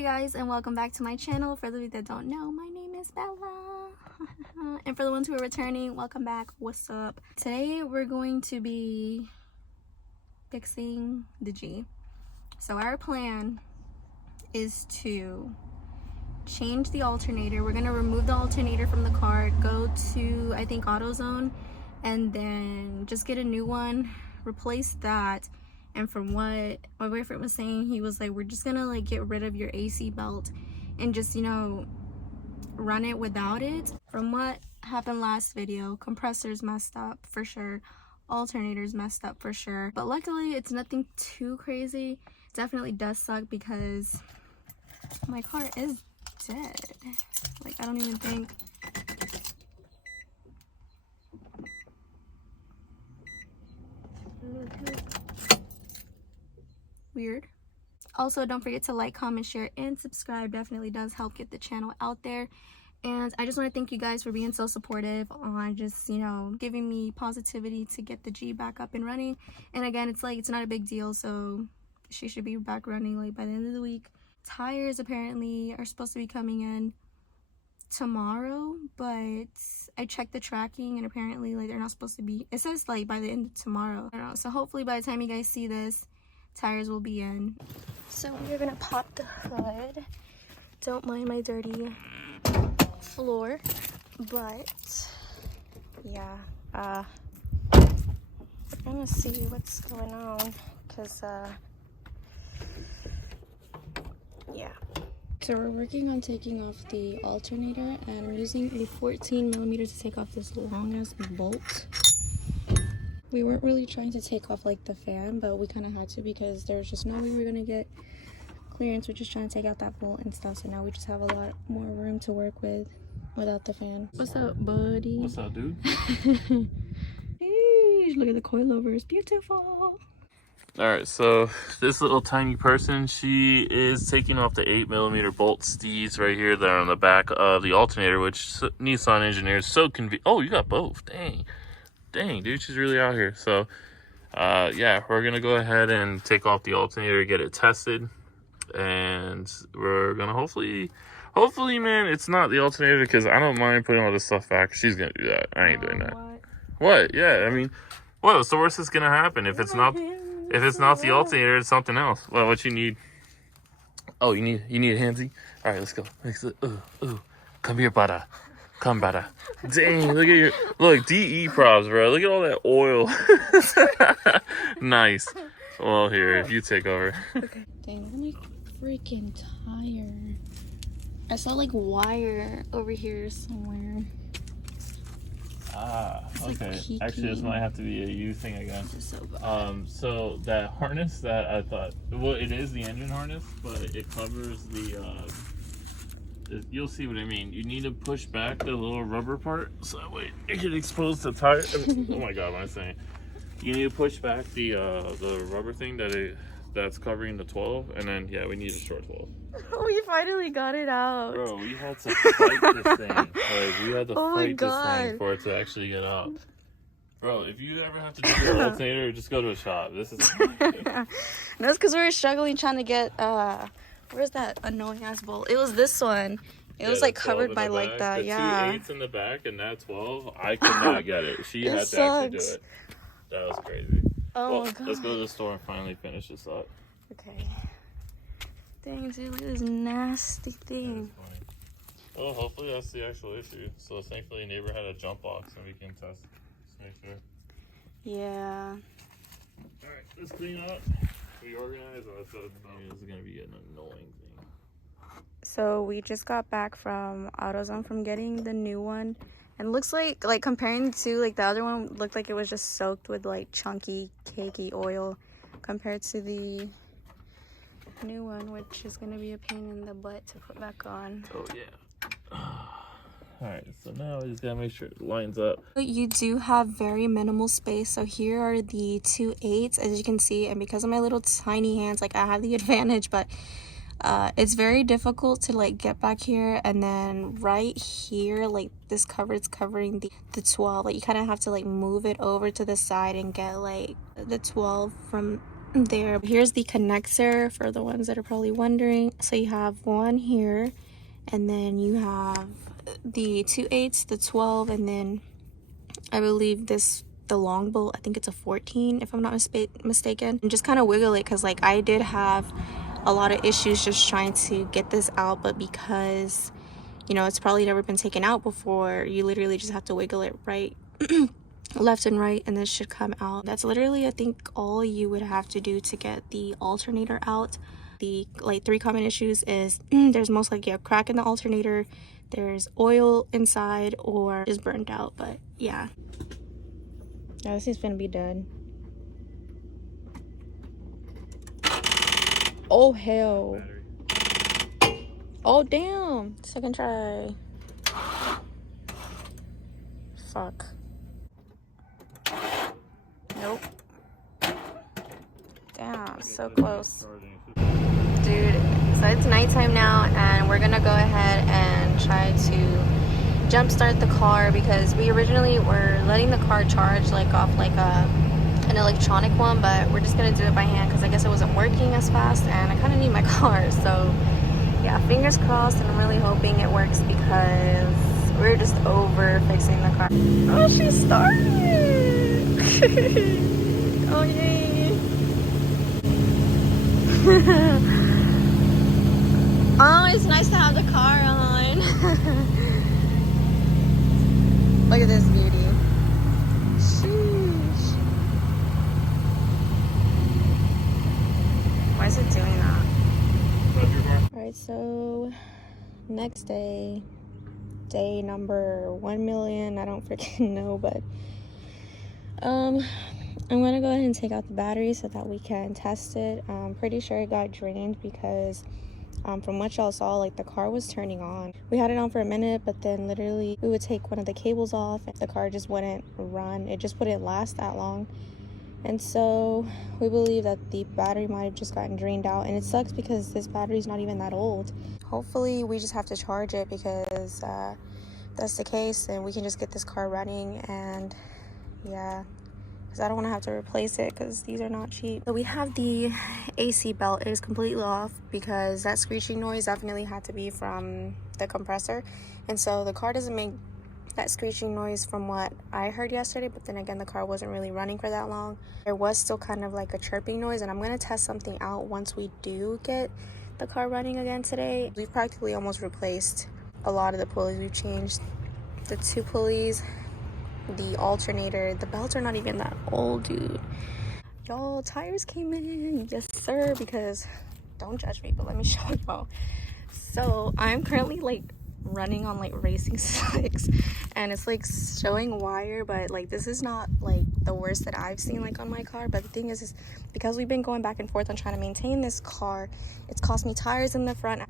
Hey guys, and welcome back to my channel. For those that don't know, my name is Bella. And for the ones who are returning, welcome back. What's up? Today we're going to be fixing the G. So our plan is to change the alternator. We're gonna remove the alternator from the car, go to I think AutoZone, and then just get a new one, replace that. And from what my boyfriend was saying, he was like, we're just gonna like get rid of your AC belt and just, you know, run it without it. From what happened last video, compressor's messed up for sure, alternator's messed up for sure, but luckily it's nothing too crazy. It definitely does suck because my car is dead. Like, I don't even think weird. Also, don't forget to like, comment, share, and subscribe. Definitely does help get the channel out there. And I just want to thank you guys for being so supportive on just, you know, giving me positivity to get the G back up and running. And again, it's like, it's not a big deal, so she should be back running like by the end of the week. Tires apparently are supposed to be coming in tomorrow, but I checked the tracking and apparently like they're not supposed to be, it says like by the end of tomorrow. I don't know, so hopefully by the time you guys see this, tires will be in. So we're gonna pop the hood. Don't mind my dirty floor, but yeah, we're gonna see what's going on, because yeah. So we're working on taking off the alternator, and I'm using a 14mm to take off this long ass bolt. We weren't really trying to take off like the fan, but we kind of had to because there's just no way we're gonna get clearance. We're just trying to take out that bolt and stuff, so now we just have a lot more room to work with without the fan. What's up, buddy? What's up, dude? Jeez, look at the coilovers, beautiful. All right, so this little tiny person, she is taking off the 8mm bolts, these right here that are on the back of the alternator, which Nissan engineers so convenient. Oh, you got both. Dang, dude, she's really out here. So yeah, we're gonna go ahead and take off the alternator, get it tested, and we're gonna hopefully, man, it's not the alternator, because I don't mind putting all this stuff back. She's gonna do that. I ain't doing that. What? Yeah, I mean, what's the worst that's gonna happen? If it's not the alternator, it's something else. Well, what you need? Oh, you need a handsy. All right, let's go. Come here, butter. Come, butter. Dang, look, DE props, bro. Look at all that oil. Nice. Well, here, if you take over. Okay. Dang, look at my freaking tire. I saw like wire over here somewhere. Ah, it's okay. like actually, this might have to be a you thing again. This is so bad. So that harness that I thought, well, it is the engine harness, but it covers the, you'll see what I mean. You need to push back the little rubber part, so that way it can expose the tire. Oh my god, what am I saying? You need to push back the rubber thing that's covering the 12, and then yeah, we need a short 12. We finally got it out. Bro, we had to fight this thing. Like, we had to fight this thing for it to actually get up. Bro, if you ever have to do your alternator, just go to a shop. This is That's because we were struggling trying to get where's that annoying ass bolt? It was this one. It was like covered by like that. The yeah. 2 8s in the back and that 12, I could not get it. She had to actually do it. That was crazy. Oh my god. Let's go to the store and finally finish this up. Okay. Dang, dude, look at this nasty thing. Well, hopefully that's the actual issue. So thankfully, neighbor had a jump box and we can test. Just make sure. Yeah. All right, let's clean up. Reorganize. Or this is gonna be an annoying thing. So we just got back from AutoZone from getting the new one, and looks like comparing to like the other one, looked like it was just soaked with like chunky cakey oil compared to the new one, which is gonna be a pain in the butt to put back on. Oh yeah. Alright, so now we just gotta make sure it lines up. You do have very minimal space, so here are the 2 8s, as you can see, and because of my little tiny hands, like I have the advantage, but it's very difficult to like get back here. And then right here, like this cover, it's covering the 12, like you kind of have to like move it over to the side and get like the 12 from there. Here's the connector for the ones that are probably wondering. So you have one here, and then you have the 2/8, the 12, and then I believe this, the long bolt, I think it's a 14 if I'm not mistaken. And just kind of wiggle it, because like I did have a lot of issues just trying to get this out, but because you know it's probably never been taken out before, you literally just have to wiggle it right left and right, and this should come out. That's literally, I think, all you would have to do to get the alternator out. The like 3 common issues is there's most likely a crack in the alternator, there's oil inside, or is burned out. But yeah, now this is gonna be done. Oh hell, oh damn, second try. Fuck. Nope. Damn, so close. Dude, so it's nighttime now, and we're gonna go ahead and try to jumpstart the car, because we originally were letting the car charge like off like an electronic one, but we're just gonna do it by hand because I guess it wasn't working as fast, and I kind of need my car. So yeah, fingers crossed, and I'm really hoping it works because we're just over fixing the car. Oh, she started. Oh yay. Oh, it's nice to have the car on. Look at this beauty. Sheesh. Why is it doing that? Alright, so next day number 1,000,000, I don't freaking know, but I'm gonna go ahead and take out the battery so that we can test it. I'm pretty sure it got drained because from what y'all saw, like the car was turning on. We had it on for a minute, but then literally we would take one of the cables off and the car just wouldn't run. It just wouldn't last that long. And so we believe that the battery might have just gotten drained out, and it sucks because this battery is not even that old. Hopefully we just have to charge it, because that's the case, and we can just get this car running. And yeah, because I don't want to have to replace it because these are not cheap. So we have the AC belt. It is completely off because that screeching noise definitely had to be from the compressor, and so the car doesn't make that screeching noise from what I heard yesterday. But then again, the car wasn't really running for that long. There was still kind of like a chirping noise, and I'm going to test something out once we do get the car running again today. We've practically almost replaced a lot of the pulleys. We've changed the 2 pulleys, the alternator. The belts are not even that old, dude. Y'all, tires came in. Yes sir, because don't judge me, but let me show y'all. So I'm currently like running on like racing slicks, and it's like showing wire, but like this is not like the worst that I've seen like on my car. But the thing is because we've been going back and forth on trying to maintain this car, it's cost me tires in the front.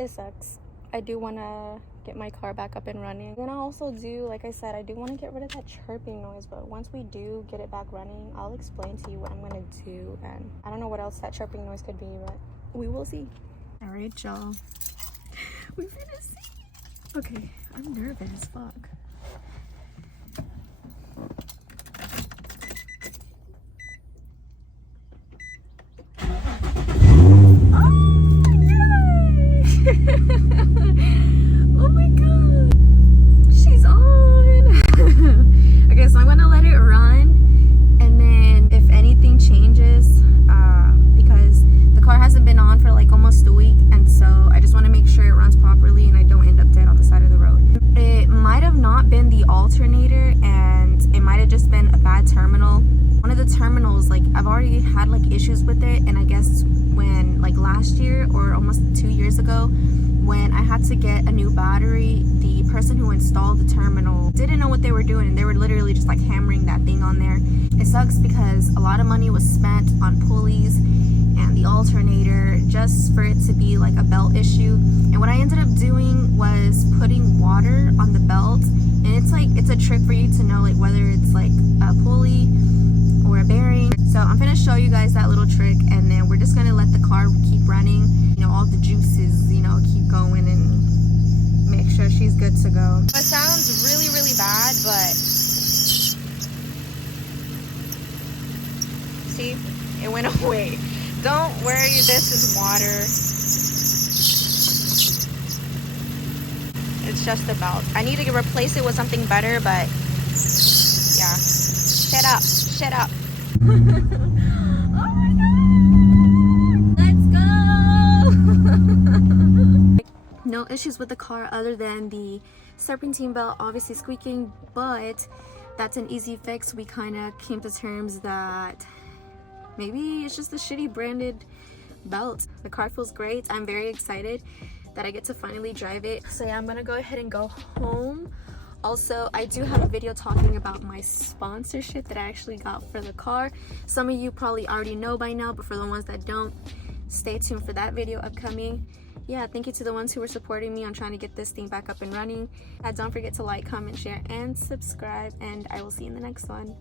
It sucks. I do want to get my car back up and running. Then I also do, like I said, I do want to get rid of that chirping noise, but once we do get it back running, I'll explain to you what I'm going to do. And I don't know what else that chirping noise could be, but we will see. All right, y'all, we're gonna see. Okay, I'm nervous, fuck. Oh my god, she's on. Okay, so I'm gonna let it run, and then if anything changes, because the car hasn't been on for like almost a week, and so I just want to make sure it runs properly and I don't end up dead on the side of the road. It might have not been the alternator, and it might have just been a bad terminal. One of the terminals, like I've already had like issues with it, and I guess when like last year or almost 2 years ago, when I had to get a new battery, the person who installed the terminal didn't know what they were doing, and they were literally just like hammering that thing on there. It sucks because a lot of money was spent on pulleys and the alternator just for it to be like a belt issue. And what I ended up doing was putting water on the belt, and it's a trick for you to know like whether it's like a pulley or a bearing. So I'm gonna show you guys that little trick, and then we're just gonna let the car keep running, you know, all the juices, you know, keep going, and make sure she's good to go. It sounds really bad, but see, it went away. you, this is water. It's just a belt. I need to replace it with something better, but yeah. Shut up. Shut up. Oh my god! Let's go! No issues with the car other than the serpentine belt obviously squeaking, but that's an easy fix. We kind of came to terms that maybe it's just a shitty branded belt. The car feels great. I'm very excited that I get to finally drive it. So yeah, I'm gonna go ahead and go home. Also, I do have a video talking about my sponsorship that I actually got for the car. Some of you probably already know by now, but for the ones that don't, stay tuned for that video upcoming. Yeah, thank you to the ones who were supporting me on trying to get this thing back up and running. Don't forget to like, comment, share, and subscribe, and I will see you in the next one.